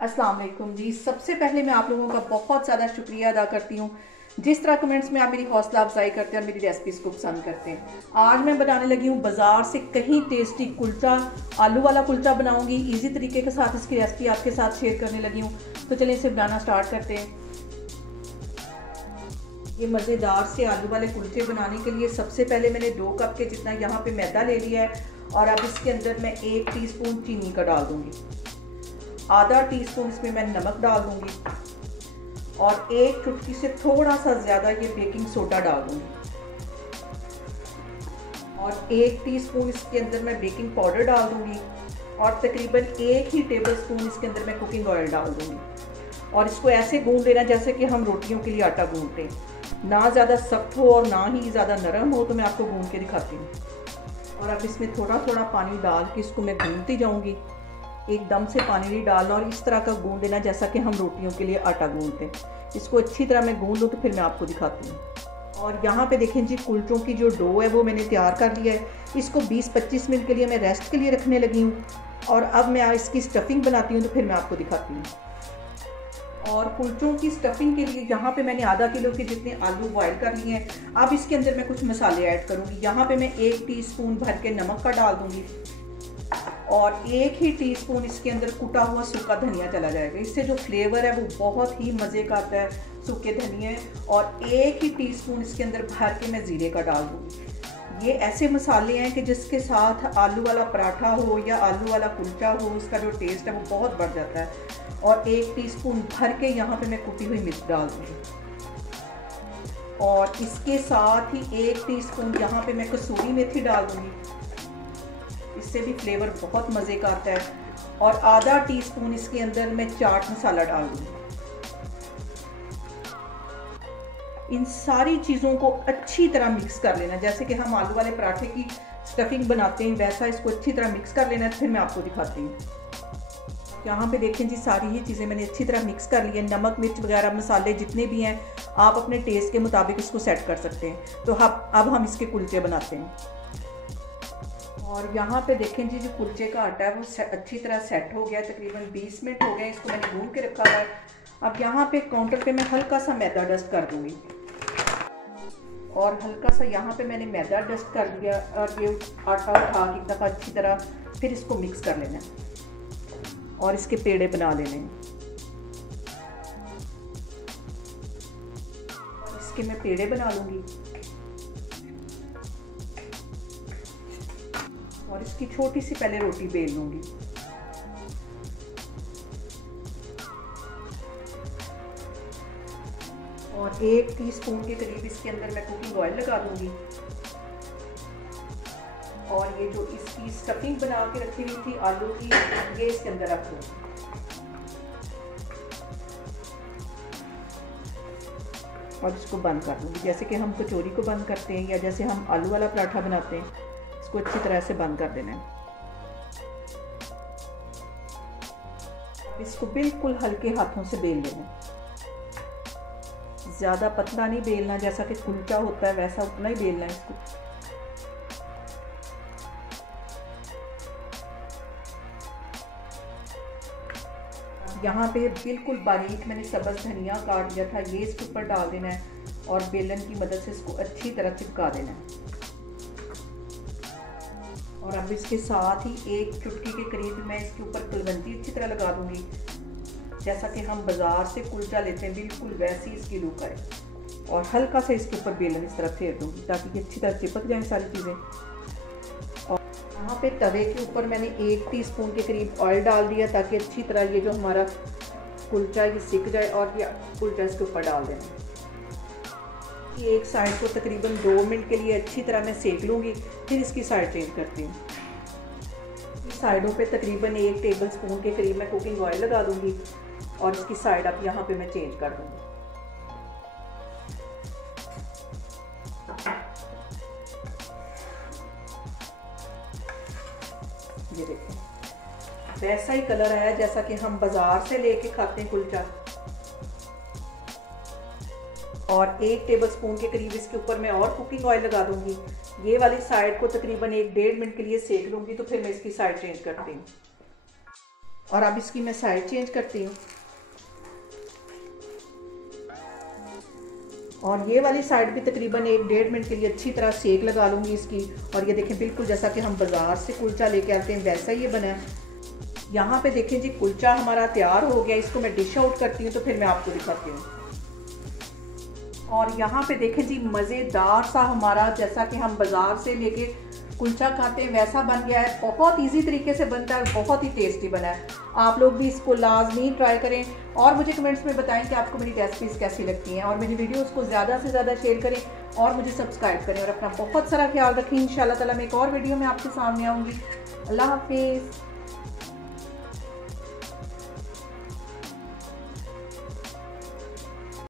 अस्सलाम वालेकुम जी। सबसे पहले मैं आप लोगों का बहुत ज़्यादा शुक्रिया अदा करती हूँ जिस तरह कमेंट्स में आप मेरी हौसला अफजाई करते हैं और मेरी रेसिपीज़ को पसंद करते हैं। आज मैं बनाने लगी हूँ बाज़ार से कहीं टेस्टी कुलचा, आलू वाला कुलचा बनाऊँगी। इजी तरीके के साथ इसकी रेसिपी आपके साथ शेयर करने लगी हूँ। तो चलिए इसे बनाना स्टार्ट करते हैं। ये मज़ेदार से आलू वाले कुलचे बनाने के लिए सबसे पहले मैंने 2 कप के जितना यहाँ पे मैदा ले लिया है और अब इसके अंदर मैं 1 टीस्पून चीनी का डाल दूँगी, आधा टीस्पून इसमें मैं नमक डाल दूंगी और 1 चुटकी से थोड़ा सा ज़्यादा ये बेकिंग सोडा डाल दूंगी और 1 टीस्पून इसके अंदर मैं बेकिंग पाउडर डाल दूंगी और तकरीबन 1 ही टेबलस्पून इसके अंदर मैं कुकिंग ऑयल डाल दूंगी और इसको ऐसे गूंद लेना जैसे कि हम रोटियों के लिए आटा गूंदते हैं। ना ज़्यादा सख्त हो और ना ही ज़्यादा नरम हो, तो मैं आपको गूंद के दिखाती हूँ। और अब इसमें थोड़ा थोड़ा पानी डाल के इसको मैं गूंदती जाऊँगी। एकदम से पानी नहीं डालना और इस तरह का गूंद लेना जैसा कि हम रोटियों के लिए आटा गूंदते हैं। इसको अच्छी तरह मैं गूंद लूँ तो फिर मैं आपको दिखाती हूँ। और यहाँ पे देखें जी, कुलचों की जो डो है वो मैंने तैयार कर लिया है। इसको 20-25 मिनट के लिए मैं रेस्ट के लिए रखने लगी हूँ और अब मैं इसकी स्टफिंग बनाती हूँ तो फिर मैं आपको दिखाती हूँ। और कुलचों की स्टफिंग के लिए यहाँ पे मैंने आधा किलो के जितने आलू बॉयल कर लिए हैं। अब इसके अंदर मैं कुछ मसाले ऐड करूँगी। यहाँ पे मैं 1 टीस्पून भर के नमक का डाल दूँगी और 1 ही टीस्पून इसके अंदर कुटा हुआ सूखा धनिया चला जाएगा। इससे जो फ्लेवर है वो बहुत ही मज़े का आता है सूखे धनिए। और 1 ही टीस्पून इसके अंदर भर के मैं ज़ीरे का डाल दूँगी। ये ऐसे मसाले हैं कि जिसके साथ आलू वाला पराठा हो या आलू वाला कुलचा हो, उसका जो टेस्ट है वो बहुत बढ़ जाता है। और 1 टीस्पून भर के यहाँ पे मैं कुटी हुई मिर्च डाल दूँगी और इसके साथ ही 1 टीस्पून यहाँ पे मैं कसूरी मेथी डाल दूँगी। इससे भी फ्लेवर बहुत मज़े का आता है। और आधा टीस्पून इसके अंदर मैं चाट मसाला डाल दूँगी। इन सारी चीज़ों को अच्छी तरह मिक्स कर लेना, जैसे कि हम आलू वाले पराठे की स्टफिंग बनाते हैं वैसा इसको अच्छी तरह मिक्स कर लेना। फिर मैं आपको दिखाती हूँ। यहाँ पे देखें जी, सारी ही चीज़ें मैंने अच्छी तरह मिक्स कर ली है। नमक मिर्च वगैरह मसाले जितने भी हैं आप अपने टेस्ट के मुताबिक इसको सेट कर सकते हैं। तो अब हम इसके कुलचे बनाते हैं। और यहाँ पे देखें जी, जो कुलचे का आटा है वो अच्छी तरह सेट हो गया है। तकरीबन 20 मिनट हो गए इसको मैंने गूंद के रखा हुआ है। अब यहाँ पे काउंटर पे मैं हल्का सा मैदा डस्ट कर दूँगी और हल्का सा यहाँ पे मैंने मैदा डस्ट कर दिया और ये आटा उठा के एक दफ़ा अच्छी तरह फिर इसको मिक्स कर लेना है और इसके पेड़े बना लेने हैं। और इसके मैं पेड़े बना लूँगी और इसकी छोटी सी पहले रोटी बेल लूँगी। और 1 टीस्पून के करीब इसके अंदर मैं कुकिंग ऑयल लगा दूँगी और ये जो इसकी स्टफिंग बना के रखी हुई थी आलू की, ये इसके अंदर रख दूँ और इसको बंद कर दूँगी जैसे कि हम कचौरी को बंद करते हैं या जैसे हम आलू वाला पराठा बनाते हैं। इसको अच्छी तरह से बंद कर देना है। इसको बिल्कुल हल्के हाथों से बेल लेना है। ज़्यादा पतला नहीं बेलना, जैसा कि कुलचा होता है वैसा उतना ही बेलना है इसको। यहाँ पे बिल्कुल बारीक मैंने सब्ज़ धनिया काट दिया था, ये इसके ऊपर डाल देना है और बेलन की मदद से इसको अच्छी तरह चिपका देना है। और अब इसके साथ ही 1 चुटकी के करीब मैं इसके ऊपर कलवंजी अच्छी तरह लगा दूंगी, जैसा कि हम बाज़ार से कुलचा लेते हैं बिल्कुल वैसी इसकी लुक आए। और हल्का सा इसके ऊपर बेलन इस तरह फेर दूंगी ताकि ये अच्छी तरह चिपक जाए सारी चीज़ें। और यहाँ पे तवे के ऊपर मैंने 1 टीस्पून के करीब ऑयल डाल दिया ताकि अच्छी तरह ये जो हमारा कुलचा ये सिक जाए और ये कुलचा इसके ऊपर डाल देना। एक साइड को तकरीबन 2 मिनट के लिए अच्छी तरह मैं सेक लूँगी, फिर इसकी साइड चेंज करती हूँ। साइडों पे तकरीबन 1 टेबलस्पून के करीब मैं कुकिंग ऑयल लगा दूँगी और इसकी साइड अब यहाँ पे मैं चेंज कर दूँगी। ये देखें वैसा ही कलर आया जैसा कि हम बाज़ार से लेके खाते हैं कुलचा। और 1 टेबलस्पून के करीब इसके ऊपर मैं और कुकिंग ऑयल लगा दूंगी। ये वाली साइड को तकरीबन 1-1.5 मिनट के लिए सेक लूँगी, तो फिर मैं इसकी साइड चेंज करती हूँ। और अब इसकी मैं साइड चेंज करती हूँ। और ये वाली साइड भी तकरीबन 1-1.5 मिनट के लिए अच्छी तरह सेक लगा लूँगी इसकी। और ये देखें बिल्कुल जैसा कि हम बाज़ार से कुलचा लेके आते हैं वैसा ही ये बना है। यहाँ पे देखें जी कुलचा हमारा तैयार हो गया। इसको मैं डिश आउट करती हूँ तो फिर मैं आपको दिखाती हूँ। और यहाँ पे देखें जी मज़ेदार सा हमारा जैसा कि हम बाज़ार से लेके कुलचा खाते हैं वैसा बन गया है। बहुत इजी तरीके से बनता है, बहुत ही टेस्टी बना है। आप लोग भी इसको लाजमी ट्राई करें और मुझे कमेंट्स में बताएं कि आपको मेरी रेसिपीज़ कैसी लगती हैं। और मेरी वीडियोस को ज़्यादा से ज़्यादा शेयर करें और मुझे सब्सक्राइब करें और अपना बहुत सारा ख्याल रखें। इंशाल्लाह ताला मैं एक और वीडियो में आपके सामने आऊँगी। अल्लाह हाफिज़।